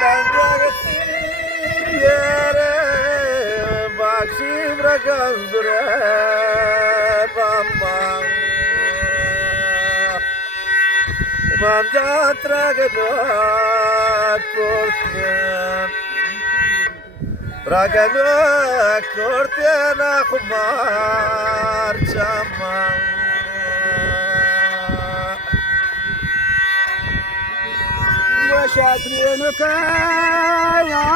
Kandragati yere bakshi bragandure bamba Imam jatra gadot korten Ragadot korten akhmar chamang وشاترينك يا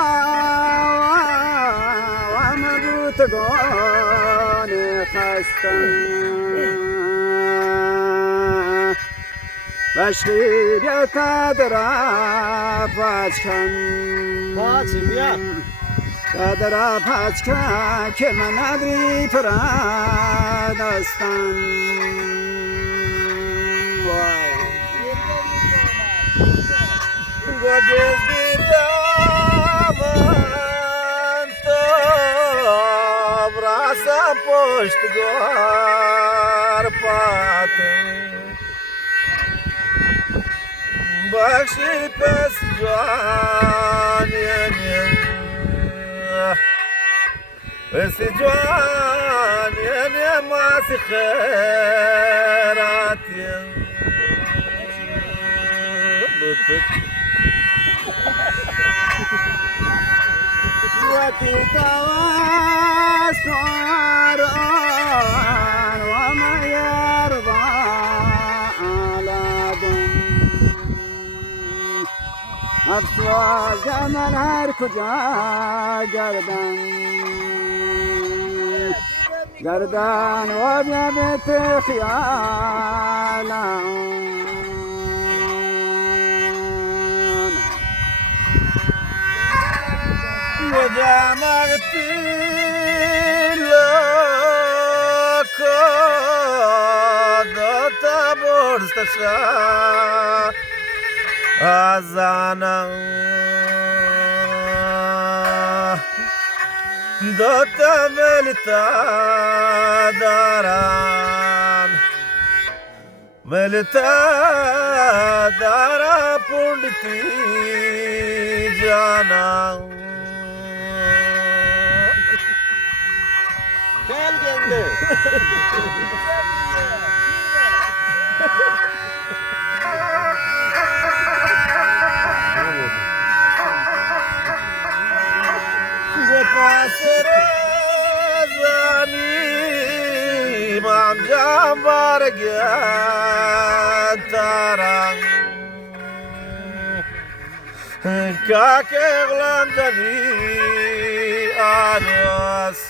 ومبوت غاني خستا بشخي بيتا درا باشكن Paçim ya. درا باشكن كما ندري فرادستان Gogez didaman to brasa post gar patin Bakshi pes jwan yenin Pes jwan yenin mas khairat yen وتتواسطر وما يرضى على ضم أبصر جمال هركجا قردان وبيبت خيالا وجامعت لك ضغط برستشا أزانا ضغط ملتا داران ملتا دارا پندتی جانا Gel geldi. زاني مع جبار ترى كاك اغلام جاني ارواس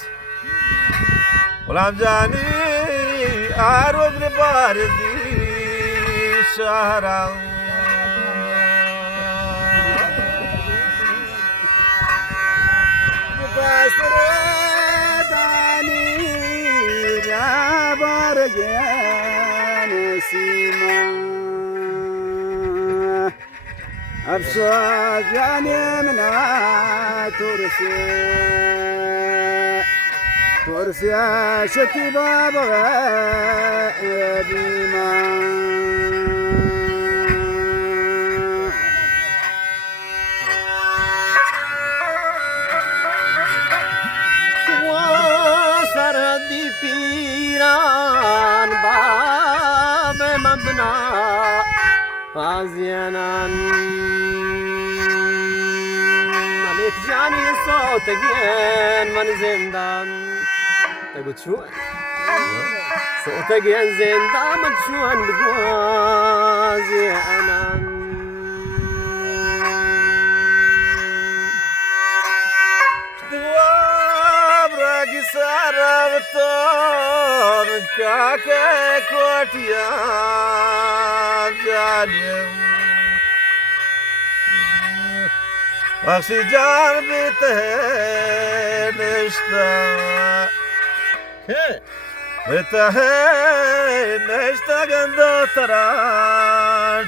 غلام جاني اروق باردي شهرا بسرداني جابر جانسيما أبصاد يعني منا ترسيا شتي بابا بيما سرحدی پیران باب مبنا غازیانان ملک جانی صوت گین من زندان تقول شو صوت گین زندان من شو عند غازیانان سرابتون كاكا كوتيا جاليم أكسجان بتهنشتا بتهنشتا جندو ترى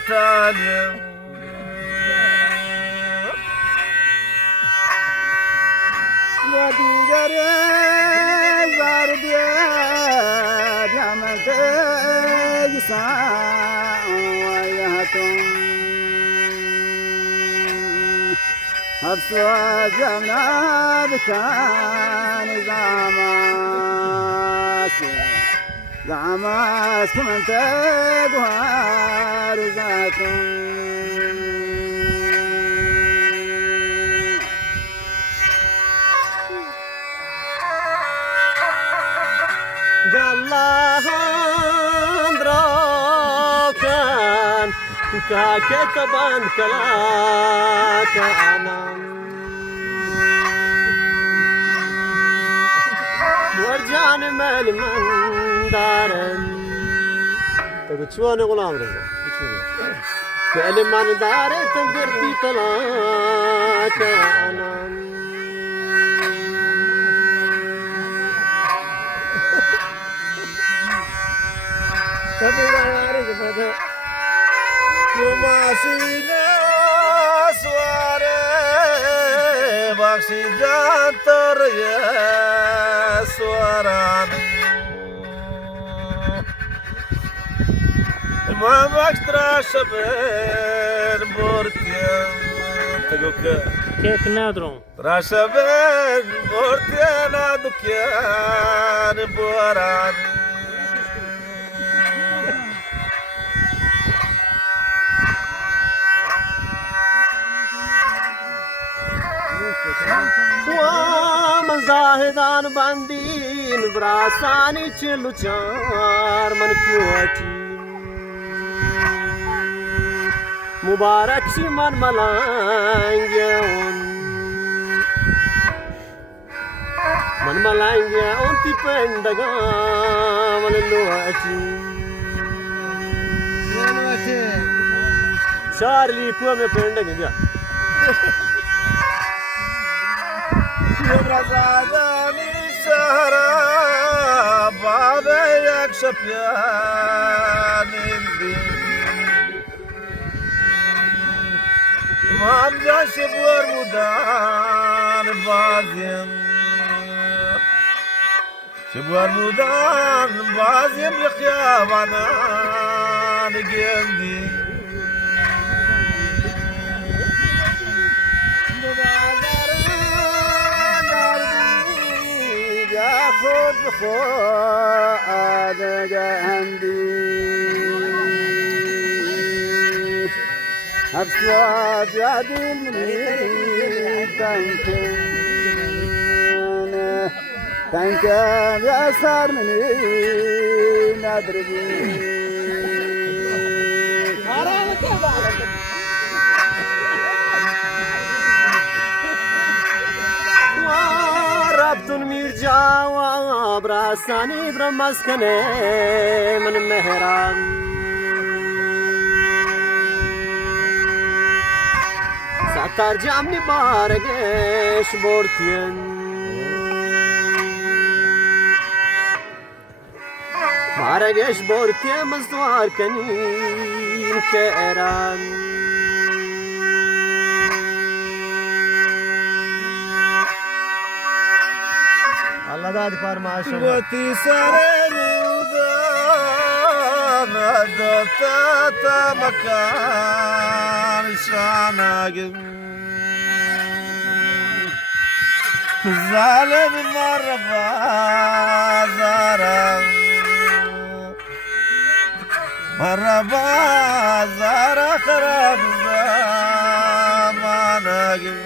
تاليم وديگر زردی جامت جسان ویهتون أبسوات جمنا بكان زعماس كمن تقوار ذاتم الله اندراكان كاكتبان كلاك انا ورجان مال من دارن تقول شو انا غلام رزق كلمة دارت تنقرتي كلاك انا Kumasina suare bakshi jantar ya suaran Mamak trashaben bortian tagoka كيك نادرون trashaben bortian adukyan boran ومن زاهدان باندين براساني چلو چار من کوچی مبارک شي من ملانگه اون تی پندگا من لوچی شارلی کو میں پندگا بیا Brazadani sahara babe yakshapyan indi Mamja shibur mudan bazim Shibur mudan bazim liqyamana gendi خود خود عندي أبسوات يعدي مني تنكم يأسر مني نادربي ربطن میرجا براسانی برمسکنه من مهران ستار جامنی بارگش بورتین بارگش بورتین مزوار کنین که ایران الله داد فرمایش Goti sareludan adata makan shanagim Zalim marfa zara kharab zamanagim